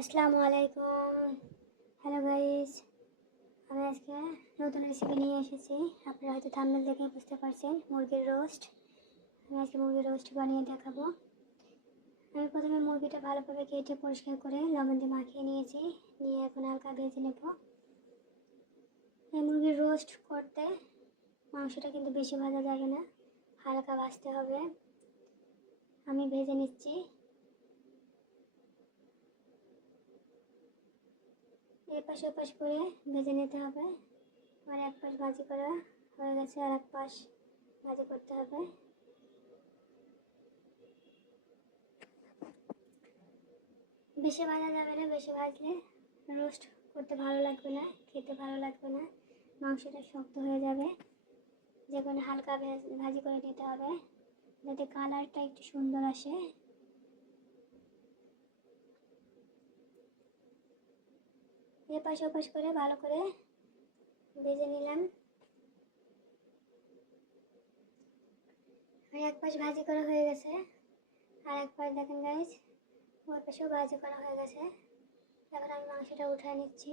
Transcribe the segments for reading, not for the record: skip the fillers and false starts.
আসসালামু আলাইকুম। Hello guys, আমি আজকে নতুন রেসিপি নিয়ে এসেছি। আপনারা হয়তো থাম্বনেল দেখে বুঝতে পারছেন, মুরগির রোস্ট। আমি আজকে মুরগির রোস্ট বানিয়ে দেখাবো। আমি প্রথমে মুরগিটা ভালোভাবে কেটে পরিষ্কার করে লবণ দিয়ে মাখিয়ে নিয়েছি। নিয়ে এখন হালকা ভেজে নেব। এই মুরগির রোস্ট করতে মাংসটা কিন্তু বেশি ভাজা যাবে না, হালকা ভাজতে হবে। আমি ভেজে নিচ্ছি। এপাশ ওপাশ করে ভেজে নিতে হবে। আমার এক পাশ ভাজি করা হয়ে গেছে, আর এক পাশ ভাজি করতে হবে। বেশি ভাজা যাবে না, বেশি ভাজলে রোস্ট করতে ভালো লাগবে না, খেতে ভালো লাগবে না, মাংসটা শক্ত হয়ে যাবে। যে কোনো হালকা ভাজি করে নিতে হবে যাতে কালারটা একটু সুন্দর আসে। এপাশ ওপাশ করে ভালো করে ভেজে নিলাম। আর এক পাশ ভাজি করা হয়ে গেছে, আর এক পাশ দেখেন গাইস, ওই পাশেও ভাজি করা হয়ে গেছে। এখন আমি মাংসটা উঠিয়ে নিচ্ছি।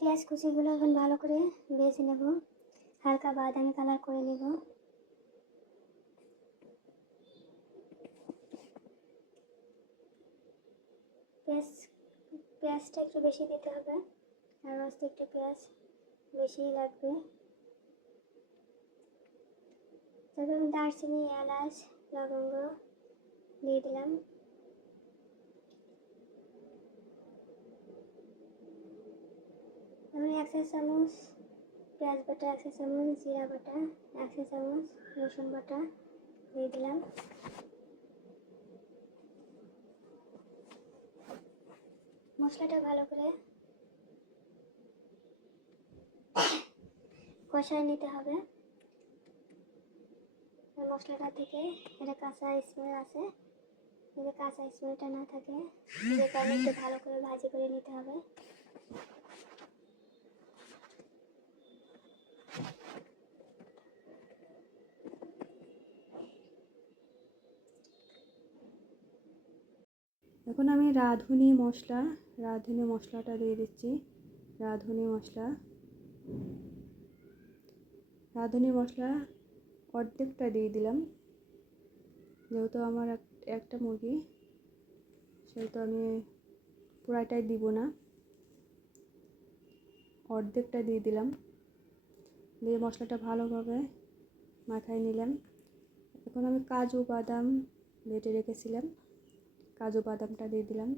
পেঁয়াজ কুচিগুলো এখন ভালো করে ভেজে নেব, হালকা বাদামি কালার করে নেব। পেঁয়াজটা একটু বেশি দিতে হবে, আর রোস্টে একটু পেঁয়াজ বেশিই লাগবে। তারপর আমি দারচিনি, এলাচ, লবঙ্গ দিয়ে দিলাম। এবার 1 চা চামচ পেঁয়াজ বাটা, 1 চা চামচ জিরা বাটা, 1 চা চামচ রসুন বাটা দিয়ে দিলাম। মশলাটা ভালো করে কষায় নিতে হবে। মশলাটা থেকে এটা কাঁচা স্মেল আছে, যদি কাঁচা স্মেলটা না থাকে যে কারণে একটু ভালো করে ভাজি করে নিতে হবে। এখন আমি রাঁধুনি মশলাটা দিয়ে দিচ্ছি। রাঁধুনি মশলা অর্ধেকটা দিয়ে দিলাম। যেহেতু আমার একটা মুরগি, সেহেতু আমি পুরাটাই দিব না, অর্ধেকটা দিয়ে দিলাম। দিয়ে মশলাটা ভালোভাবে মাখায় নিলাম। এখন আমি কাজু বাদাম বেটে রেখেছিলাম, কাজু বাদামটা দিয়ে দিলাম।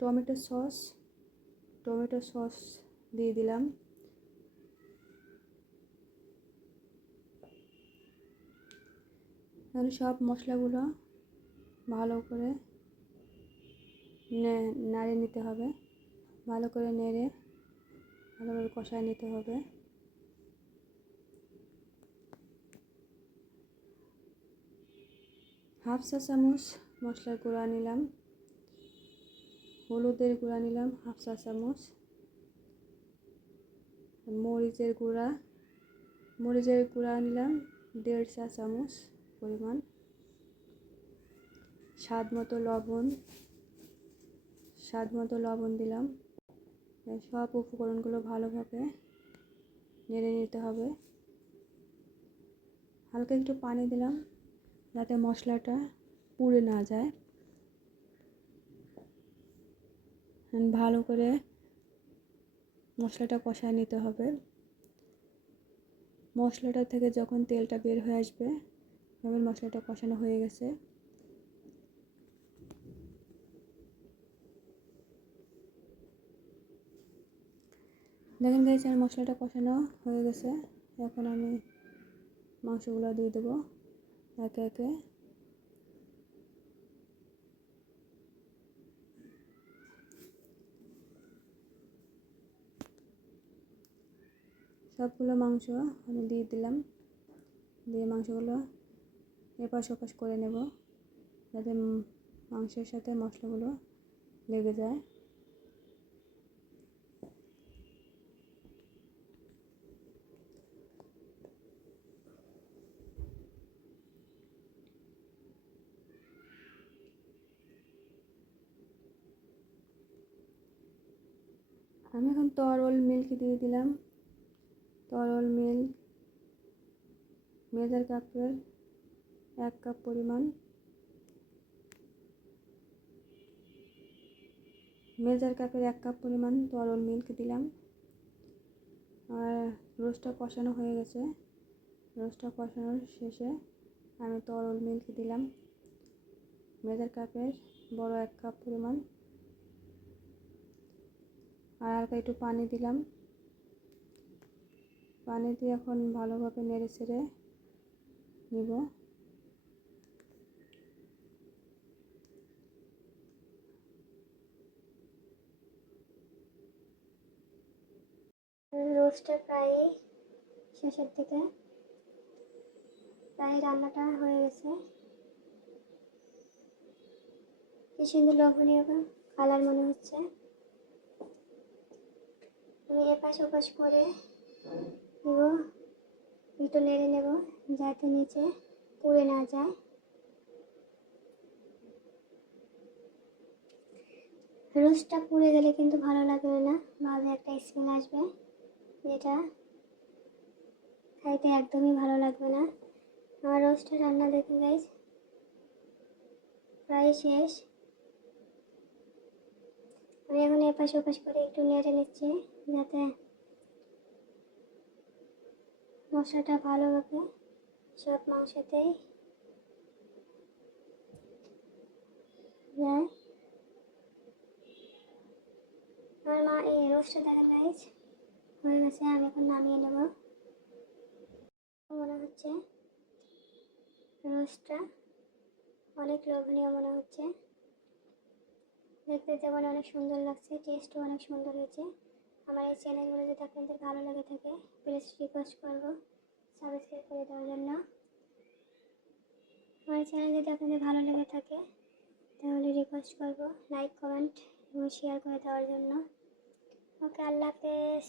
টমেটো সস দিয়ে দিলাম। তাহলে সব মশলাগুলো ভালো করে নাড়ে নিতে হবে, ভালো করে নেড়ে ভালোভাবে কষায় নিতে হবে। হাফ চা চামচ মশলার গুঁড়া নিলাম, হলুদের গুঁড়া নিলাম হাফ চা চামচ, মরিচের গুঁড়া নিলাম 1.5 চা চামচ পরিমাণ, স্বাদ মতো লবণ দিলাম। সব উপকরণগুলো ভালোভাবে নেড়ে নিতে হবে। হালকা একটু পানি দিলাম যাতে মশলাটা পুড়ে না যায়। ভালো করে মশলাটা কষায় নিতে হবে। মশলাটা থেকে যখন তেলটা বের হয়ে আসবে তখন মশলাটা কষানো হয়ে গেছে। দেখেন গাইস, আমার মশলাটা কষানো হয়ে গেছে। এখন আমি মাংসগুলো দিয়ে দেবো একে একে। সবগুলো মাংস আমি দিয়ে দিলাম। দিয়ে মাংসগুলো এপাশ ওপাশ করে নেব, যাতে মাংসের সাথে মশলাগুলো লেগে যায়। আমি এখন তরল মিল্ক দিয়ে দিলাম। তরল মিল্ক মেজার কাপের 1 কাপ পরিমাণ, মেজার কাপের 1 কাপ পরিমাণ তরল মিল্ক দিলাম। আর রোস্টটা কষানো হয়ে গেছে। রোস্টটা কষানোর শেষে আমি তরল মিল্ক দিলাম মেজার কাপের বড় 1 কাপ পরিমাণ। আর হালকা একটু পানি দিলাম। পানি দিয়ে এখন ভালোভাবে নেড়ে চেড়ে নিব। রোস্টটা প্রায় শেষের দিকে, প্রায় রান্নাটা হয়ে গেছে। কি সুন্দর লোভনীয় কালার মনে হচ্ছে। আমি এপাশ ওপাশ করে নেব, একটু নেড়ে নেব যাতে নিচে পুড়ে না যায়। রোস্টটা পুড়ে গেলে কিন্তু ভালো লাগবে না, ভালো একটা স্মেল আসবে, যেটা খাইতে একদমই ভালো লাগবে না। আমার রোস্টের রান্না দেখুন গাইজ, প্রায় শেষ। আমি এখন এপাশ ওপাশ করে একটু নেড়ে নিচ্ছি, যাতে মশলাটা ভালোভাবে সব মাংসতেই যায়। আমার এই রোস্টটা দেখেন গাইজ হয়ে গেছে। আমি এখন নামিয়ে নেব। মনে হচ্ছে রোস্টটা অনেক লোভনীয় মনে হচ্ছে, দেখতে যেমন অনেক সুন্দর লাগছে, টেস্টও অনেক সুন্দর হয়েছে। আমার এই চ্যানেলগুলো যদি আপনাদের ভালো লেগে থাকে, প্লিজ রিকোয়েস্ট করবো সাবস্ক্রাইব করে দেওয়ার জন্য। আমার চ্যানেল যদি আপনাদের ভালো লেগে থাকে তাহলে রিকোয়েস্ট করবো লাইক, কমেন্ট এবং শেয়ার করে দেওয়ার জন্য। ওকে, আল্লাহ হাফেজ।